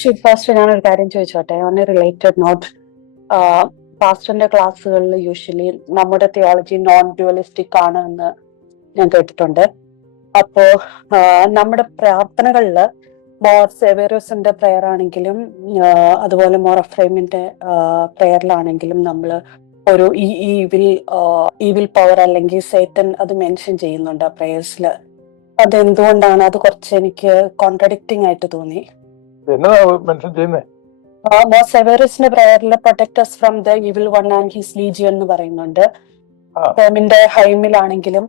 ഷിഫ് fast ഞാനൊരു കാര്യം ചോദിച്ചോട്ടെ? ഓൺ എ റിലേറ്റഡ് നോട്ട് ഫാസ്റ്ററിന്റെ ക്ലാസ്സുകളിൽ യൂഷ്വലി നമ്മുടെ തിയോളജി നോൺ ഡ്യുവലിസ്റ്റിക് ആണ് എന്ന് ഞാൻ കേട്ടിട്ടുണ്ട്. അപ്പോ നമ്മുടെ പ്രാർത്ഥനകളിൽ മോർ സെവേറിയസിന്റെ പ്രെയർ ആണെങ്കിലും അതുപോലെ മോർ അഫ്രൈമിന്റെ പ്രെയറിലാണെങ്കിലും നമ്മൾ ഒരു ഈവിൽ ഈവിൽ പവർ അല്ലെങ്കിൽ സേത്തൻ അത് മെൻഷൻ ചെയ്യുന്നുണ്ട് ആ പ്രേയേഴ്സിൽ അതെന്തുകൊണ്ടാണ്? അത് കുറച്ച് എനിക്ക് കോൺട്രഡിക്റ്റിംഗ് ആയിട്ട് തോന്നി. എന്നതാ മെൻഷൻ ചെയ്യുന്നേ? Protect us from the evil one and his legion എന്ന് പറയുന്നുണ്ട്. ഹോമിന്റെ ഹൈമിലാണെങ്കിലും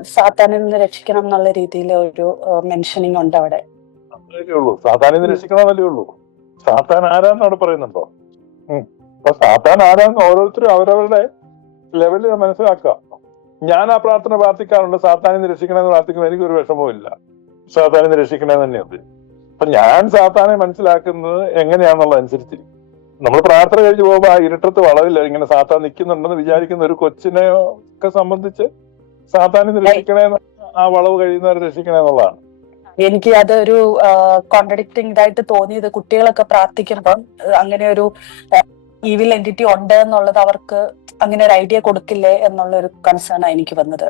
സാത്താനിൽ നിന്ന് രക്ഷിക്കണം എന്നുള്ള രീതിയിൽ ഒരു മെൻഷനിങ് ഉണ്ട് അവിടെ. ഉള്ളൂ. സാത്താനെ രക്ഷിക്കണമെന്നല്ലേ ഉള്ളൂ. സാത്താൻ ആരാന്ന് അവിടെ പറയുന്നുണ്ടോ. അപ്പൊ സാത്താൻ ആരാന്ന് ഓരോരുത്തരും അവരവരുടെ ലെവലിൽ മനസ്സിലാക്കുക. ഞാൻ ആ പ്രാർത്ഥന പ്രാർത്ഥിക്കാറുണ്ട്. സാത്താനെ രക്ഷിക്കണമെന്ന് പ്രാർത്ഥിക്കുമ്പോൾ എനിക്കൊരു വിഷമവും ഇല്ല സാത്താനെ രക്ഷിക്കണമെന്ന് തന്നെയുണ്ട്. അപ്പൊ ഞാൻ സാത്താനെ മനസ്സിലാക്കുന്നത് എങ്ങനെയാണെന്നുള്ള അനുസരിച്ച് നമ്മൾ പ്രാർത്ഥന കഴിച്ചു പോകുമ്പോൾ ആ ഇരുട്ടത്ത് വളവില്ല ഇങ്ങനെ സാത്താൻ നിൽക്കുന്നുണ്ടെന്ന് വിചാരിക്കുന്ന ഒരു കൊച്ചിനെ ഒക്കെ സംബന്ധിച്ച് സാത്താനെ രക്ഷിക്കണേ ആ വളവ് കഴിയുന്നവരെ രക്ഷിക്കണേ എന്നുള്ളതാണ്. എനിക്ക് അതൊരു കോൺട്രഡിക്റ്റിംഗ് ഇതായിട്ട് തോന്നിയത് കുട്ടികളൊക്കെ പ്രാർത്ഥിക്കുമ്പോൾ അങ്ങനെ ഒരു ഈവിൽ എന്റിറ്റി ഉണ്ട് എന്നുള്ളത് അവർക്ക് അങ്ങനെ ഒരു ഐഡിയ കൊടുക്കില്ലേ എന്നുള്ള ഒരു കൺസേൺ ആണ് എനിക്ക് വന്നത്.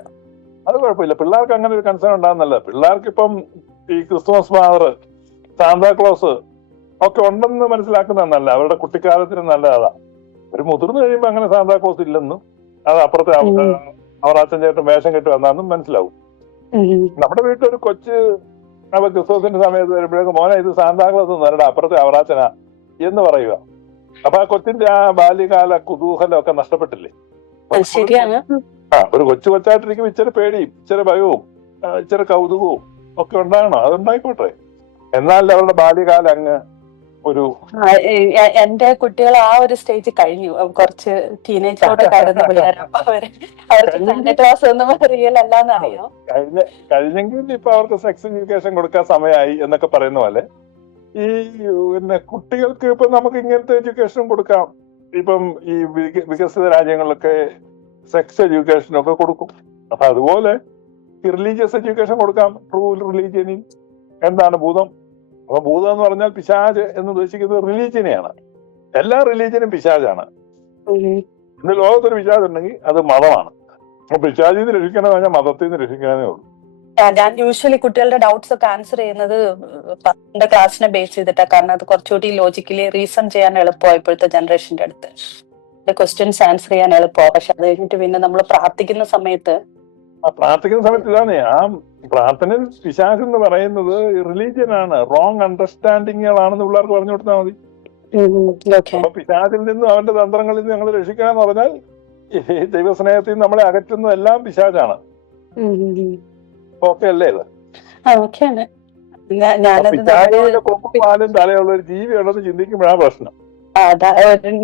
അത് കുഴപ്പമില്ല. പിള്ളേർക്ക് അങ്ങനെ ഒരു കൺസേൺ ഉണ്ടാകുന്നല്ല പിള്ളേർക്ക് ഇപ്പം ഈ ക്രിസ്തുമസ് ഫാദർ സാന്താക്ലോസ് ഒക്കെ ഉണ്ടെന്ന് മനസ്സിലാക്കുന്നതല്ല അവരുടെ കുട്ടിക്കാലത്തിന് നല്ലതാ. ഒരു മുതിർന്നു കഴിയുമ്പോൾ അങ്ങനെ സാന്താക്ലോസ് ഇല്ലെന്നും അത് അപ്പുറത്തെ. അവർ അച്ഛൻ ചേട്ടൻ വേഷം കെട്ടി വന്നാന്നും മനസ്സിലാവും. നമ്മുടെ നമ്മുടെ വീട്ടിലൊരു കൊച്ച് അവ ക്രിസ്തുമസിന്റെ സമയത്ത് വരുമ്പോഴേക്കും മോനെ ഇത് സാന്താക്ലോസ് അല്ലടാ അപ്പുറത്തെ അവറാച്ചനാ എന്ന് പറയുക. അപ്പൊ ആ കൊച്ചിന്റെ ആ ബാല്യകാല കുതൂഹലം ഒക്കെ നഷ്ടപ്പെട്ടില്ലേ? ശരിയാണ്. ആ ഒരു കൊച്ചു കൊച്ചായിട്ടിരിക്കും ഇച്ചിരി പേടിയും ഇച്ചിരി ഭയവും ഇച്ചിരി കൗതുകവും ഒക്കെ ഉണ്ടാകണം. അതുണ്ടായിക്കോട്ടെ എന്നാൽ അവരുടെ ബാല്യകാലം അങ്ങ് ഒരു എന്റെ കുട്ടികൾ ആ ഒരു സ്റ്റേജ് കഴിഞ്ഞു. കുറച്ച് കടന്ന അവർ അവർക്ക് ക്ലാസ് ഒന്നും റിയൽ കഴിഞ്ഞെങ്കിൽ ഇപ്പൊ അവർക്ക് സെക്സ് എഡ്യൂക്കേഷൻ കൊടുക്കാൻ സമയമായി എന്നൊക്കെ പറയുന്ന പോലെ ഈ പിന്നെ കുട്ടികൾക്ക് ഇപ്പൊ നമുക്ക് ഇങ്ങനത്തെ എഡ്യൂക്കേഷൻ കൊടുക്കാം. ഇപ്പം ഈ വിക- വികസിത രാജ്യങ്ങളിലൊക്കെ സെക്സ് എഡ്യൂക്കേഷൻ ഒക്കെ കൊടുക്കും. അപ്പൊ അതുപോലെ റിലീജിയസ് എഡ്യൂക്കേഷൻ കൊടുക്കാം. ട്രൂ റിലീജിയനിൽ എന്താണ് ഭൂതം അപ്പൊ ഭൂതം എന്ന് പറഞ്ഞാൽ പിശാജ് എന്ന് ഉദ്ദേശിക്കുന്നത് റിലീജിയനെയാണ്. എല്ലാ റിലീജിയനും പിശാജാണ്. ഇന്ന് ലോകത്തൊരു പിശാജ് ഉണ്ടെങ്കിൽ അത് മതമാണ്. അപ്പൊ പിശാജിൽ നിന്ന് രക്ഷിക്കണമെന്ന് പറഞ്ഞാൽ മതത്തിൽ നിന്ന് രക്ഷിക്കാനേ ഉള്ളൂ. ഞാൻ യൂഷ്വലി കുട്ടികളുടെ ഡൗട്ട്സ് ഒക്കെ ആൻസർ ചെയ്യുന്നത് പത്തിന്റെ ക്ലാസ്സിനെ ബേസ് ചെയ്തിട്ടാണ് കാരണം അത് കുറച്ചുകൂടി ലോജിക്കലി റീസൺ ചെയ്യാൻ എളുപ്പമാണ് ഇപ്പോഴത്തെ ജനറേഷന്റെ അടുത്ത്. ക്വസ്റ്റ്യൻസ് ആൻസർ ചെയ്യാൻ എളുപ്പമാണ് പക്ഷെ അത് കഴിഞ്ഞിട്ട് പിന്നെ നമ്മൾ പ്രാർത്ഥിക്കുന്ന സമയത്ത് പ്രാർത്ഥിക്കുന്ന സമയത്ത് ഇതാണ് ആ പ്രാർത്ഥനയിൽ പിശാസ് എന്ന് പറയുന്നത് റിലീജിയൻ ആണ് റോങ് അണ്ടർസ്റ്റാൻഡിങ്ങുകളാണെന്ന് പിള്ളേർക്ക് പറഞ്ഞു കൊടുത്താൽ മതി. അപ്പൊ പിശാചിൽ നിന്നും അവന്റെ തന്ത്രങ്ങളിൽ നിന്ന് ഞങ്ങൾ രക്ഷിക്കാന്ന് പറഞ്ഞാൽ ദൈവസ്നേഹത്തിൽ നിന്ന് നമ്മളെ അകറ്റുന്നതെല്ലാം പിശാചാണ്. ഓക്കെ അല്ലേ ഇത്? പിശാചിന്റെ കൊമ്പും പാലും തലയുള്ള ഒരു ജീവി ഉണ്ടെന്ന് ചിന്തിക്കുമ്പോഴാണ് പ്രശ്നം.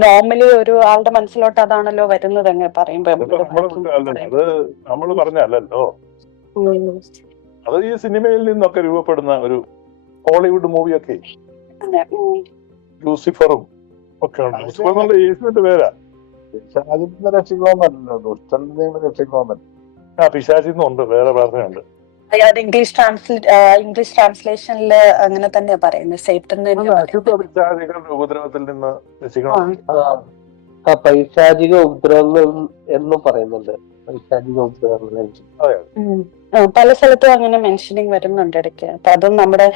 നോർമലി ഒരു ആളുടെ മനസ്സിലോട്ട് അതാണല്ലോ വരുന്നത് അങ്ങ് പറയുമ്പോ അത് നമ്മൾ പറഞ്ഞല്ലോ. അത് ഈ സിനിമയിൽ നിന്നൊക്കെ രൂപപ്പെടുന്ന ഒരു ഹോളിവുഡ് മൂവിയൊക്കെ ലൂസിഫറും ഒക്കെ ഉണ്ട്. ലൂസിഫർ എന്നുള്ള യേശുവിന്റെ പേരാ? പിശാചിനെ രക്ഷിക്കണമെന്നല്ലോ ദുഷ്ടന്റെ ആ പിശാചിന്നുണ്ട് വേറെ പ്രാർത്ഥനയുണ്ട്. അത് ഇംഗ്ലീഷ് ട്രാൻസ്ലേറ്റ് ഇംഗ്ലീഷ് ട്രാൻസ്ലേഷനിൽ അങ്ങനെ തന്നെയാ പറയുന്നത്. സേറ്റൻ അത് അശുദ്ധ പിശാചികളുടെ ഉപദ്രവത്തിൽ നിന്ന് രക്ഷിക്കണം. ആ. പൈശാചിക ഉപദ്രവങ്ങൾ എന്ന് പറയുന്നുണ്ട്. പൈശാചിക ഉപദ്രവങ്ങൾ. പല സ്ഥലത്തും അങ്ങനെ മെൻഷനിങ് വരുന്നുണ്ട് ഇടയ്ക്ക്. അപ്പൊ അതും നമ്മുടെ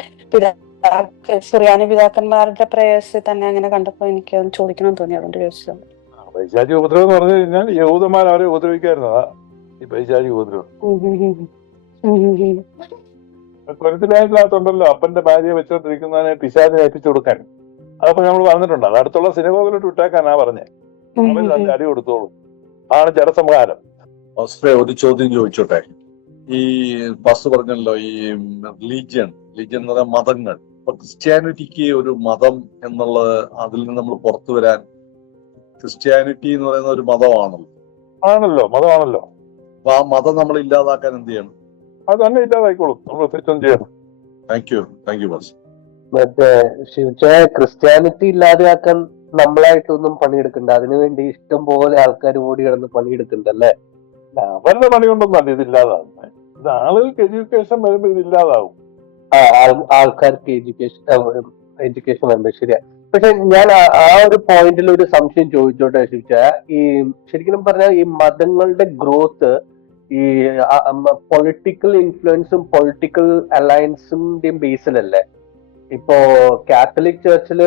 സുറിയാനി പിതാക്കന്മാരുടെ പ്രേയേഴ്സിൽ തന്നെ അങ്ങനെ കണ്ടപ്പോ എനിക്ക് ചോദിക്കണം തോന്നി. അതുകൊണ്ട് ചോദിച്ചത്. പൈശാചി ഉപദ്രവം എന്ന് പറഞ്ഞു കഴിഞ്ഞാൽ യഹൂദന്മാർ അവരെ ഉപദ്രവിക്കായിരുന്നതാ ഈ പൈശാചി ഉപദ്രവം. കൊരത്തിലായിട്ടുണ്ടല്ലോ അപ്പന്റെ ഭാര്യയെ വെച്ചോണ്ടിരിക്കുന്നതിനെ പിശാചിനെ ഏൽപ്പിച്ചു കൊടുക്കാൻ. അതൊക്കെ നമ്മൾ പറഞ്ഞിട്ടുണ്ട് അത് അടുത്തുള്ള സിനിമകളിലോട്ട് വിട്ടേക്കാനാ പറഞ്ഞേ. അവൻ അടി കൊടുത്തോളൂ. ആണ് ജനസംഹാരം ഓസ്ട്രേ ഒരു ചോദ്യം ചോദിച്ചോട്ടെ? ഈ ബസ് പറഞ്ഞല്ലോ ഈ റിലീജിയൻ റിലീജിയൻ എന്ന് പറയുന്ന മതങ്ങൾ. ഇപ്പൊ ക്രിസ്ത്യാനിറ്റിക്ക് ഒരു മതം എന്നുള്ളത് അതിൽ നിന്ന് നമ്മൾ പുറത്തു വരാൻ ക്രിസ്ത്യാനിറ്റി എന്ന് പറയുന്ന ഒരു മതമാണല്ലോ. ആണല്ലോ മതമാണല്ലോ. അപ്പൊ ആ മതം നമ്മൾ ഇല്ലാതാക്കാൻ എന്ത് ചെയ്യണം? അത് തന്നെ ഇല്ലാതായിക്കോളും നമ്മൾ പ്രത്യേകിച്ചൊന്നും ചെയ്യണം താങ്ക് യു താങ്ക് യു ബസ് മറ്റേ ശിവജയ ക്രിസ്ത്യാനിറ്റി ഇല്ലാതെയാക്കാൻ നമ്മളായിട്ടൊന്നും പണിയെടുക്കണ്ട. അതിനുവേണ്ടി ഇഷ്ടം പോലെ ആൾക്കാർ ഓടി കിടന്ന് പണിയെടുക്കണ്ടല്ലേ അവരുടെ പണി കൊണ്ടൊന്നും അല്ല ഇതില്ലാതാകുന്നത് ഇത് ആളുകൾക്ക് എഡ്യൂക്കേഷൻ വരുമ്പോൾ ഇതില്ലാതാവും ആൾക്കാർക്ക് എഡ്യൂക്കേഷൻ എഡ്യൂക്കേഷൻ വരുമ്പോ ശരിയാ. പക്ഷെ ഞാൻ ആ- ആ ഒരു പോയിന്റിൽ ഒരു സംശയം ചോദിച്ചോട്ടെ ശിവച്ച? ഈ ശരിക്കും പറഞ്ഞാൽ ഈ മതങ്ങളുടെ ഗ്രോത്ത് ഈ പൊളിറ്റിക്കൽ ഇൻഫ്ലുവൻസും പൊളിറ്റിക്കൽ അലയൻസിന്റെയും ബേസിലല്ലേ ഇപ്പോ കാത്തലിക് ചർച്ചിൽ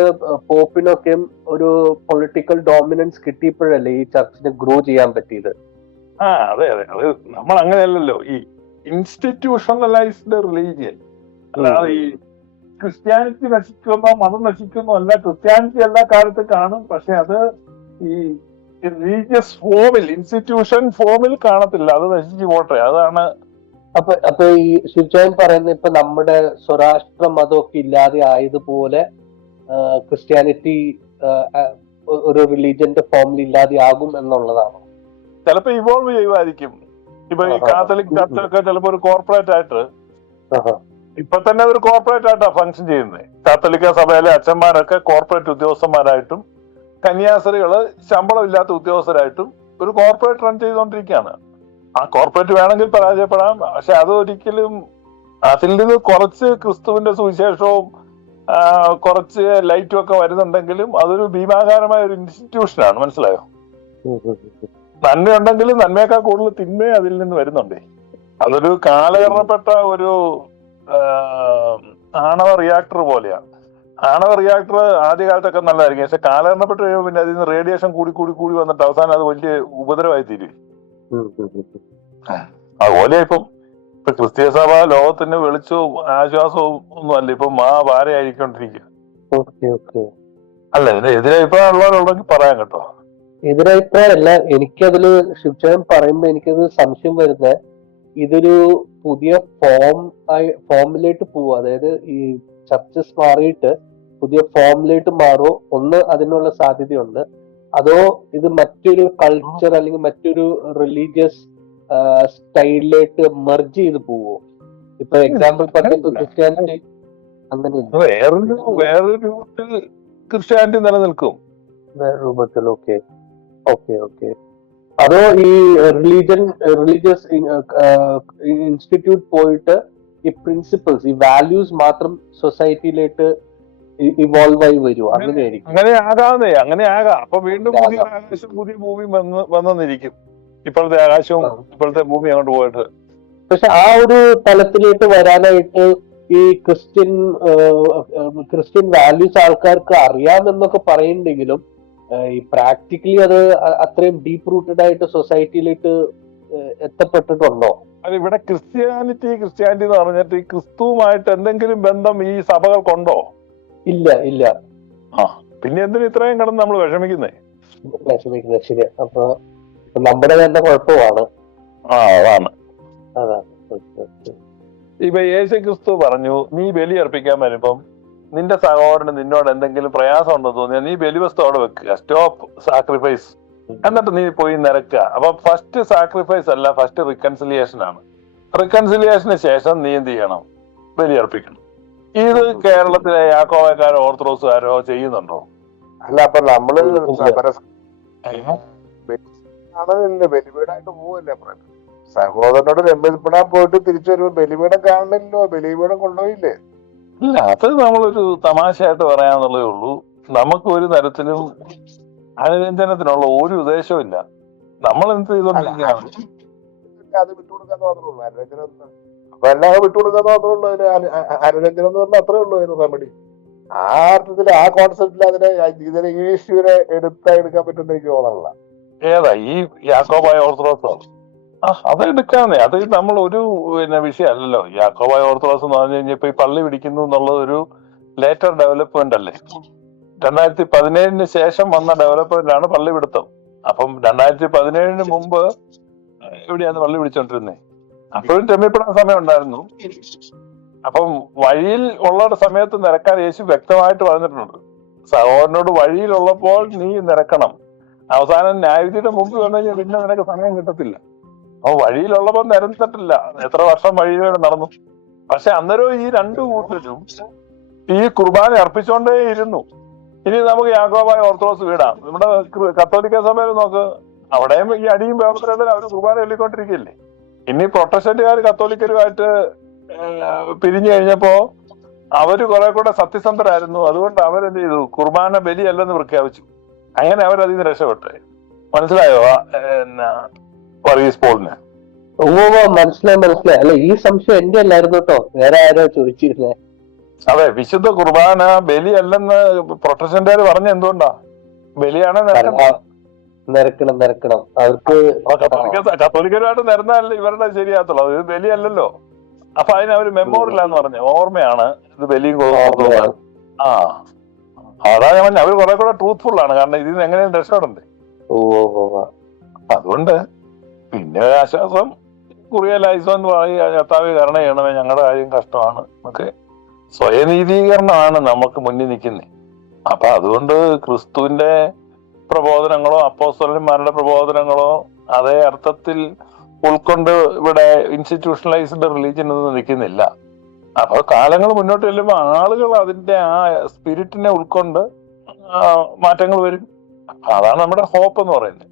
പോപ്പിനൊക്കെയും ഒരു പൊളിറ്റിക്കൽ ഡോമിനൻസ് കിട്ടിയപ്പോഴല്ലേ ഈ ചർച്ചിന് ഗ്രോ ചെയ്യാൻ പറ്റിയത്? ആ അതെ അതെ. അത് നമ്മൾ അങ്ങനെയല്ലല്ലോ ഈ ഇൻസ്റ്റിറ്റ്യൂഷണലൈസ്ഡ് റിലീജിയൻ അല്ലാതെ ഈ ക്രിസ്ത്യാനിറ്റി നശിക്കുന്നോ മതം നശിക്കുന്നോ അല്ല ക്രിസ്ത്യാനിറ്റി എല്ലാ കാലത്ത് കാണും. പക്ഷെ അത് ഈ റിലീജിയസ് ഫോമിൽ ഇൻസ്റ്റിറ്റ്യൂഷൻ ഫോമിൽ കാണത്തില്ല. അത് നശിച്ചു പോട്ടെ. അതാണ് അപ്പൊ അപ്പൊ ഈ ശിവചായൻ പറയുന്ന ഇപ്പൊ നമ്മുടെ സ്വരാഷ്ട്ര മതമൊക്കെ ഇല്ലാതെ ആയതുപോലെ ക്രിസ്ത്യാനിറ്റി ഒരു റിലീജിയന്റെ ഫോമിൽ ഇല്ലാതെ ആകും എന്നുള്ളതാണ്? ചിലപ്പോ ഇവോൾവ് ചെയ്യുമായിരിക്കും. ഇപ്പൊ ഈ കാത്തലിക് കാത്തലിക് ചർച്ചൊക്കെ ചിലപ്പോ ഒരു കോർപ്പറേറ്റ് ആയിട്ട്. ഇപ്പൊ തന്നെ ഒരു കോർപ്പറേറ്റ് ആയിട്ടാണ് ഫംഗ്ഷൻ ചെയ്യുന്നത് കാത്തലിക്ക സഭയിലെ അച്ഛന്മാരൊക്കെ കോർപ്പറേറ്റ് ഉദ്യോഗസ്ഥന്മാരായിട്ടും കന്യാസ്ത്രീകൾ ശമ്പളമില്ലാത്ത ഉദ്യോഗസ്ഥരായിട്ടും ഒരു കോർപ്പറേറ്റ് റൺ ചെയ്തുകൊണ്ടിരിക്കുകയാണ്. ആ കോർപ്പറേറ്റ് വേണമെങ്കിൽ പരാജയപ്പെടാം. പക്ഷെ അത് ഒരിക്കലും അതിൽ നിന്ന് കുറച്ച് ക്രിസ്തുവിന്റെ സുവിശേഷവും കുറച്ച് ലൈറ്റും ഒക്കെ വരുന്നുണ്ടെങ്കിലും അതൊരു ഭീമാകാരമായ ഒരു ഇൻസ്റ്റിറ്റ്യൂഷനാണ് മനസ്സിലായോ. നന്മയുണ്ടെങ്കിലും നന്മയേക്കാൾ കൂടുതൽ തിന്മ അതിൽ നിന്ന് വരുന്നുണ്ട്. അതൊരു കാലകരണപ്പെട്ട ഒരു ആണവ റിയാക്ടർ പോലെയാണ്. ആണവ റിയാക്ടർ ആദ്യകാലത്തൊക്കെ നല്ലതായിരിക്കും. പക്ഷെ കാലഹരണപ്പെട്ട് കഴിയുമ്പോൾ പിന്നെ അതിൽ നിന്ന് റേഡിയേഷൻ കൂടി കൂടി കൂടി വന്നിട്ട് അവസാനം അത് വലിയ ഉപദ്രവമായി തീരും. അതുപോലെ ഇപ്പം ഇപ്പൊ ക്രിസ്തീയ സഭ ലോകത്തിന് വെളിച്ചവും ആശ്വാസവും ഒന്നും അല്ല. ഇപ്പം ആ വാരയായിരിക്കൊണ്ടിരിക്കുക അല്ല ഇതിന്റെ എതിരെ അഭിപ്രായം ഉള്ളവരുണ്ടെങ്കിൽ പറയാം കേട്ടോ. എതിരഭിപ്രായമല്ല. എനിക്കതിൽ ശിവചായൻ പറയുമ്പോ എനിക്കത് സംശയം വരുന്നത്. ഇതൊരു പുതിയ ഫോം ആയി ഫോമിലേക്ക് പോവുക അതായത് ഈ ചർച്ചസ് മാറിയിട്ട് പുതിയ ഫോമിലേക്ക് മാറോ ഒന്ന് അതിനുള്ള സാധ്യതയുണ്ട്. അതോ ഇത് മറ്റൊരു കൾച്ചർ അല്ലെങ്കിൽ മറ്റൊരു റിലീജിയസ് സ്റ്റൈലിലേക്ക് മെർജ് ചെയ്ത് പോവോ? ഇപ്പൊ എക്സാമ്പിൾ പറഞ്ഞ ക്രിസ്ത്യാനിറ്റി അങ്ങനെ വേറൊരു വേറൊരു ക്രിസ്ത്യാനിറ്റി നിലനിൽക്കും. വേറെ രൂപത്തിൽ ഓക്കെ ഓക്കെ ഓക്കെ അതോ ഈ റിലീജിയൻ റിലീജിയസ് ഇൻസ്റ്റിറ്റ്യൂട്ട് പോയിട്ട് ഈ പ്രിൻസിപ്പിൾസ് ഈ വാല്യൂസ് മാത്രം സൊസൈറ്റിയിലേക്ക് ഇവോൾവ് ആയി വരുമോ അങ്ങനെയായിരിക്കും. അങ്ങനെ ആകാതെ അങ്ങനെ ആകാം. അപ്പൊ വീണ്ടും പുതിയ ആകാശം പുതിയ ഭൂമി വന്ന് വന്നിരിക്കും ഇപ്പോഴത്തെ ആകാശവും. ഇപ്പോഴത്തെ ഭൂമി അങ്ങോട്ട് പോയിട്ട്. പക്ഷെ ആ ഒരു തലത്തിലേക്ക് വരാനായിട്ട് ഈ ക്രിസ്ത്യൻ ക്രിസ്ത്യൻ വാല്യൂസ് ആൾക്കാർക്ക് അറിയാമെന്നൊക്കെ പറയുന്നുണ്ടെങ്കിലും ഈ പ്രാക്ടിക്കലി അത് അത്രയും ഡീപ്പ് റൂട്ടഡ് ആയിട്ട് സൊസൈറ്റിയിലേക്ക് എത്തപ്പെട്ടിട്ടുണ്ടോ? അത് ഇവിടെ ക്രിസ്ത്യാനിറ്റി ക്രിസ്ത്യാനിറ്റി എന്ന് പറഞ്ഞിട്ട് ഈ ക്രിസ്തുവുമായിട്ട് എന്തെങ്കിലും ബന്ധം ഈ സഭകൾക്കുണ്ടോ? ഇല്ല ഇല്ല. ആ പിന്നെ എന്തിനു ഇത്രയും കടന്ന് നമ്മൾ വിഷമിക്കുന്നേ? വിഷമിക്കുന്നത് ശരിയാ. അപ്പൊ നമ്മുടെ തന്നെ കുഴപ്പമാണ്. ആ അതാണ്. ഇപ്പൊ യേശു ക്രിസ്തു പറഞ്ഞു നീ ബലി അർപ്പിക്കാൻ വരുമ്പം നിന്റെ സഹോദരന് നിന്നോട് എന്തെങ്കിലും പ്രയാസം ഉണ്ടെന്ന് തോന്നിയാൽ നീ ബലിവസ്തു അവിടെ വെക്കുക സ്റ്റോപ്പ് സാക്രിഫൈസ് എന്നിട്ട് നീ പോയി നിരക്കുക. അപ്പൊ ഫസ്റ്റ് സാക്രിഫൈസ് അല്ല ഫസ്റ്റ് റിക്കൺസിലിയേഷൻ ആണ്. റിക്കൺസിലിയേഷന് ശേഷം നീ എന്ത് ചെയ്യണം? ബലിയർപ്പിക്കണം. ഇത് കേരളത്തിലെ യാക്കോവക്കാരോ ഓർത്തഡോക്സുകാരോ ചെയ്യുന്നുണ്ടോ? അല്ല അപ്പൊ നമ്മൾ ബലിപീഠമായിട്ട് പോവല്ലേ സഹോദരനോട് രമ്യപ്പെടാൻ പോയിട്ട് തിരിച്ചു വരുമ്പോ ബലിപീഠം കാണണില്ലോ ബലിപീഠം കൊണ്ടുപോയില്ലേ? ഇല്ല അത് നമ്മളൊരു തമാശയായിട്ട് പറയാന്നുള്ളതേ ഉള്ളൂ. നമുക്ക് ഒരു തരത്തിലും അനുരഞ്ജനത്തിനുള്ള ഒരു ഉദ്ദേശവും ഇല്ല. നമ്മൾ എന്ത് ചെയ്തോണ്ടിരിക്കുകയാണ് അത് വിട്ടുകൊടുക്കാന്ന് മാത്രമേ ഉള്ളൂ. അനുരഞ്ജനം അപ്പൊ എല്ലാം വിട്ടുകൊടുക്കാന്ന് മാത്രമേ ഉള്ളൂ. അതിന് അനുരഞ്ജനം എന്ന് പറഞ്ഞാൽ അത്രേ ഉള്ളൂ അതിന് റെമഡി ആ അർത്ഥത്തിൽ ആ കോൺസെപ്റ്റിൽ അതിനെ ഇതിനെ ഈശ്വരെ എടുത്താ എടുക്കാൻ പറ്റുന്ന എനിക്ക് തോന്നണില്ല. ഏതാ ഈ യാക്കോബായ ഓർത്തഡോക്സോ ആ അത് എടുക്കാന്നേ. അത് നമ്മൾ ഒരു പിന്നെ വിഷയമല്ലല്ലോ. യാക്കോബായ ഓർത്തഡോക്സ് എന്ന് പറഞ്ഞു കഴിഞ്ഞാൽ ഇപ്പൊ ഈ പള്ളി പിടിക്കുന്നു എന്നുള്ളത് ഒരു ലേറ്റർ ഡെവലപ്മെന്റ് അല്ലേ? രണ്ടായിരത്തി പതിനേഴിന് ശേഷം വന്ന ഡെവലപ്മെന്റാണ് പള്ളി പിടുത്തം. അപ്പം രണ്ടായിരത്തി പതിനേഴിന് മുമ്പ് എവിടെയാണ് പള്ളി പിടിച്ചോണ്ടിരുന്നേ? അപ്പോഴും രമ്യപ്പെടാൻ സമയം ഉണ്ടായിരുന്നു അപ്പം വഴിയിൽ ഉള്ള സമയത്ത് നിരക്കാൻ യേശു വ്യക്തമായിട്ട് പറഞ്ഞിട്ടുണ്ട്. സഹോദരനോട് വഴിയിലുള്ളപ്പോൾ നീ നിരക്കണം. അവസാനം ന്യായവിധിയുടെ മുമ്പ് വന്നു കഴിഞ്ഞാൽ പിന്നെ നിനക്ക് സമയം കിട്ടത്തില്ല. അപ്പൊ വഴിയിലുള്ളപ്പോ നിരന്നിട്ടില്ല. എത്ര വർഷം വഴിയിലൂടെ നടന്നു. പക്ഷെ അന്നേരം ഈ രണ്ടു കൂട്ടരും ഈ കുർബാന അർപ്പിച്ചോണ്ടേ ഇരുന്നു. ഇനി നമുക്ക് യാക്കോബായ ഓർത്തഡോക്സ് വീടാം. നമ്മുടെ കത്തോലിക്ക സഭയിൽ നോക്ക് അവിടെയും ഈ അടിയും പ്രവർത്തനത്തിൽ അവർ കുർബാന ചൊല്ലിക്കൊണ്ടിരിക്കുകയല്ലേ? ഇനി പ്രൊട്ടസ്റ്റന്റുകാർ കത്തോലിക്കരുമായിട്ട് പിരിഞ്ഞു കഴിഞ്ഞപ്പോ അവർ കുറെ കൂടെ സത്യസന്ധരായിരുന്നു. അതുകൊണ്ട് അവരെന്ത് ചെയ്തു? കുർബാന ബലിയല്ലെന്ന് പ്രഖ്യാപിച്ചു. അങ്ങനെ അവരതിൽ നിന്ന് രക്ഷപ്പെട്ടെ. മനസ്സിലായോ? വർഗീസ് പോളിന്. ഓ, മനസ്സിലായി മനസ്സിലായി. അല്ല ഈ സംശയം എന്റെ അല്ലായിരുന്നു കേട്ടോ. വേറെ ആരോ ചോദിച്ചിരുന്നേ. അതെ വിശുദ്ധ കുർബാന ബലിയല്ലെന്ന് പ്രൊട്ടസ്റ്റന്റുകാർ പറഞ്ഞ എന്തുകൊണ്ടാ? ബലിയാണ് നിരക്കണം നിരക്കണം. അവർക്ക് കത്തോലിക്കരുമായിട്ട് നിരന്നാലേ ഇവരുടെ ശരിയാത്തുള്ളൂ ഇത് ബലിയല്ലല്ലോ. അപ്പൊ അതിന് അവർ മെമ്മോറിയൽ എന്ന് പറഞ്ഞു. ഓർമ്മയാണ്. ഇത് ബലിയും ആ. അതാ ഞാൻ പറഞ്ഞ. അവർ കുറെ കൂടെ ട്രൂത്ത്ഫുൾ ആണ്. കാരണം ഇതിൽ നിന്ന് എങ്ങനെയും രക്ഷപ്പെടണ്ടേ. അതുകൊണ്ട് പിന്നെ ഒരു ആശ്വാസം ലൈസോ എന്ന് പറയുക കർത്താവ് കരുണ ചെയ്യണമേ ഞങ്ങളുടെ കാര്യം കഷ്ടമാണ്. നമുക്ക് സ്വയനീതീകരണമാണ് നമുക്ക് മുന്നിൽ നിൽക്കുന്നത് അപ്പൊ അതുകൊണ്ട് ക്രിസ്തുവിന്റെ പ്രബോധനങ്ങളോ അപ്പോസ്തലന്മാരുടെ പ്രബോധനങ്ങളോ അതേ അർത്ഥത്തിൽ ഉൾക്കൊണ്ട് ഇവിടെ ഇൻസ്റ്റിറ്റ്യൂഷണലൈസ്ഡ് റിലീജിയൻ ഒന്നും നിൽക്കുന്നില്ല. അപ്പൊ കാലങ്ങൾ മുന്നോട്ട് ചെല്ലുമ്പോൾ ആളുകൾ അതിന്റെ ആ സ്പിരിറ്റിനെ ഉൾക്കൊണ്ട് മാറ്റങ്ങൾ വരും. അതാണ് നമ്മുടെ ഹോപ്പ് എന്ന് പറയുന്നത്.